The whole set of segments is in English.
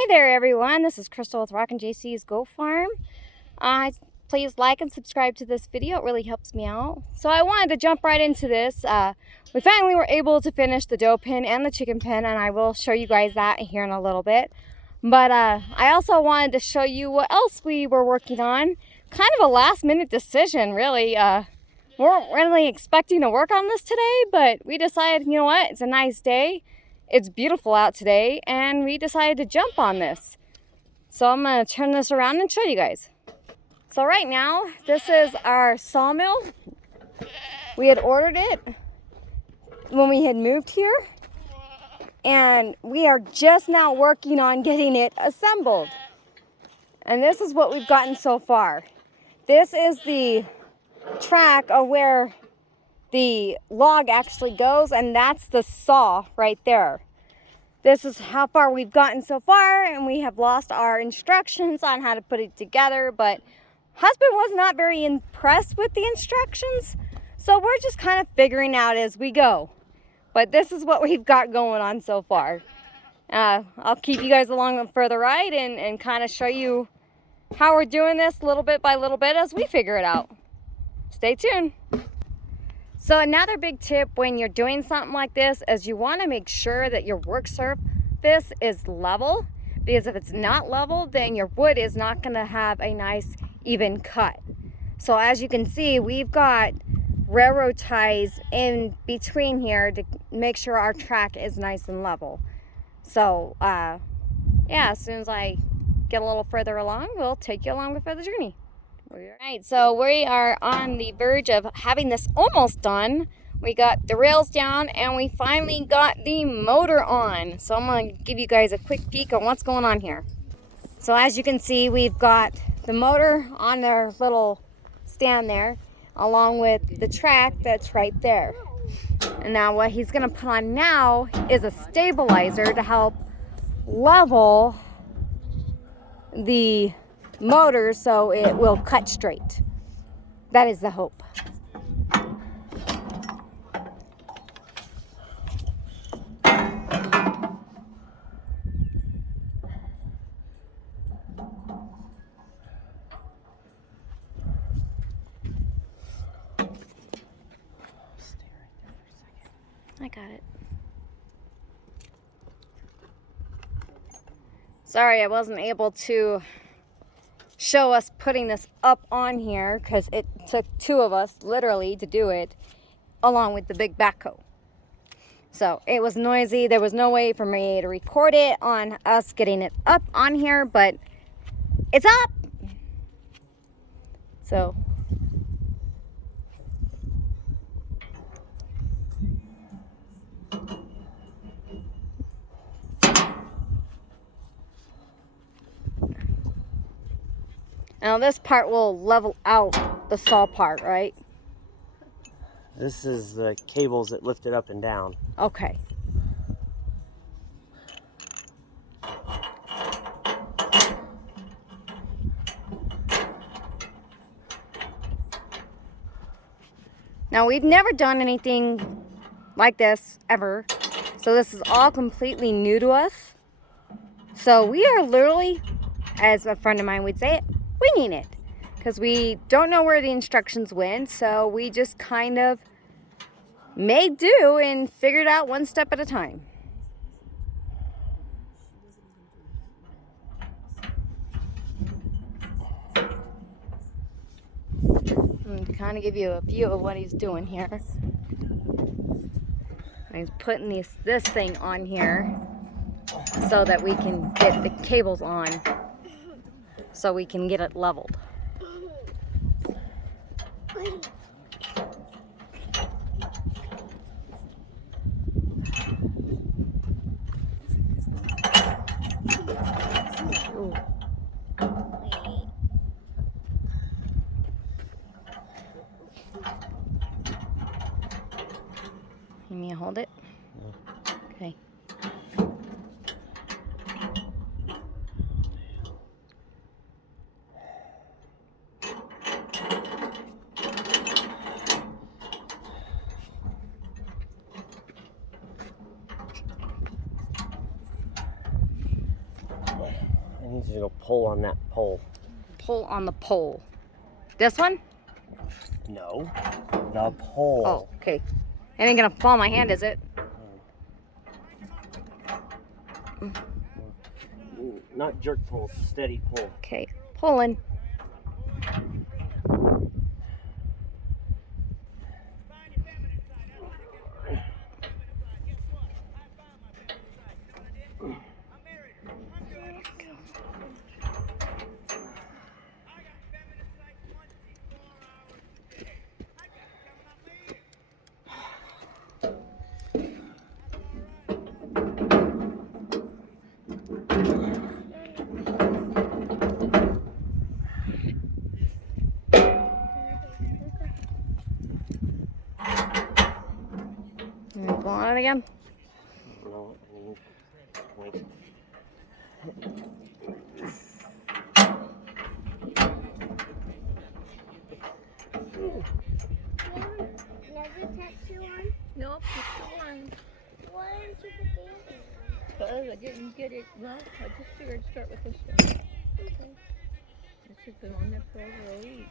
Hey there everyone, this is Crystal with Rockin' JC's Go Farm. Please like and subscribe to this video, it really helps me out. So I wanted to jump right into this. We finally were able to finish the doe pen and the chicken pen, and I will show you guys that here in a little bit. But I also wanted to show you what else we were working on. Kind of a last minute decision really. We weren't really expecting to work on this today, but we decided, you know what, it's a nice day. It's beautiful out today, and we decided to jump on this. So I'm going to turn this around and show you guys. So right now, this is our sawmill. We had ordered it when we had moved here, and we are just now working on getting it assembled. And this is what we've gotten so far. This is the track of where the log actually goes, and that's the saw right there. This is how far we've gotten so far, and we have lost our instructions on how to put it together, but husband was not very impressed with the instructions, so we're just kind of figuring out as we go. But this is what we've got going on so far. I'll keep you guys along for the ride and kind of show you how we're doing this little bit by little bit as we figure it out. Stay tuned. So another big tip when you're doing something like this is you want to make sure that your work surface is level, because if it's not level, then your wood is not going to have a nice even cut. So as you can see, we've got railroad ties in between here to make sure our track is nice and level. So yeah, as soon as I get a little further along, we'll take you along for the journey. Alright, so we are on the verge of having this almost done. We got the rails down and we finally got the motor on. So I'm going to give you guys a quick peek on what's going on here. So as you can see, we've got the motor on their little stand there, along with the track that's right there. And now what he's going to put on now is a stabilizer to help level the motor so it will cut straight. That is the hope. I got it. Sorry, I wasn't able to show us putting this up on here because it took two of us literally to do it, along with the big backhoe. So it was noisy. There was no way for me to record it on us getting it up on here, but it's up. So now this part will level out the saw part, right? This is the cables that lift it up and down. Okay. Now we've never done anything like this ever, so this is all completely new to us. So we are literally, as a friend of mine would say it, winging it, because we don't know where the instructions went, so we just kind of made do and figured out one step at a time. I'm to kind of give you a view of what he's doing here. He's putting this thing on here so that we can get the cables on, so we can get it leveled. Ooh. You need me to hold it? Yeah. Okay. need you to go pull on that pole. Pull on the pole. This one? No, the pole. Oh, okay. It ain't gonna fall in my hand, is it? Not jerk pull, steady pull. Okay, pulling. Go on it again. No, wait. Nope, it's the one. Why didn't you put the other one? Because I didn't get it. Well, I just figured I'd start with this one. Okay. This has been on there for over a week.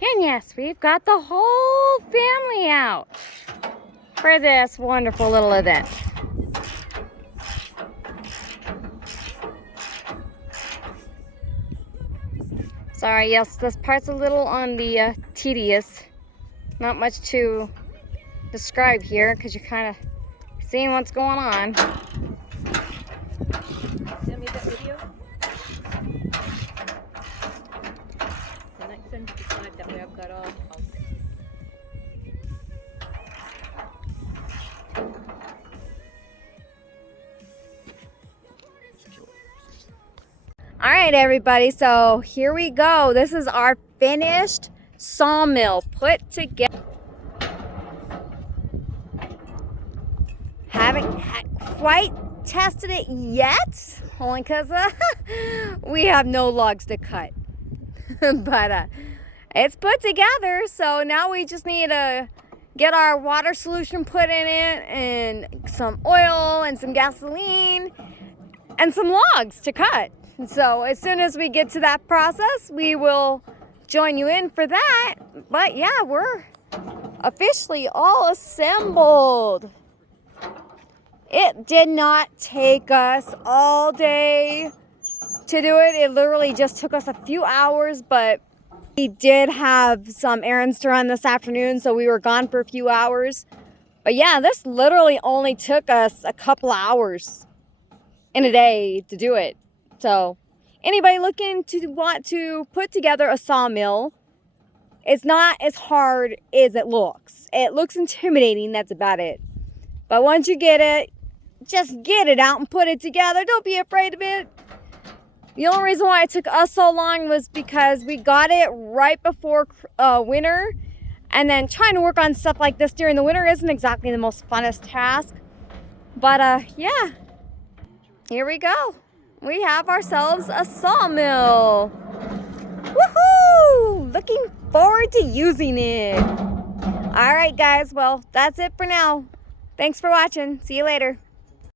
And yes, we've got the whole family out for this wonderful little event. Sorry, yes, this part's a little on the tedious. Not much to describe here because you're kind of seeing what's going on. Send me that video. And I can send it to Todd, that way I've got all. All right, everybody, so here we go. This is our finished sawmill put together. Haven't quite tested it yet, only because we have no logs to cut. But it's put together, so now we just need to get our water solution put in it and some oil and some gasoline and some logs to cut. So as soon as we get to that process, we will join you in for that. But yeah, we're officially all assembled. It did not take us all day to do it. It literally just took us a few hours, but we did have some errands to run this afternoon, so we were gone for a few hours. But yeah, this literally only took us a couple hours in a day to do it. So anybody looking to want to put together a sawmill, it's not as hard as it looks. It looks intimidating, that's about it. But once you get it, just get it out and put it together. Don't be afraid of it. The only reason why it took us so long was because we got it right before winter. And then trying to work on stuff like this during the winter isn't exactly the most funnest task. But yeah, here we go. We have ourselves a sawmill. Woohoo! Looking forward to using it. All right, guys. Well, that's it for now. Thanks for watching. See you later.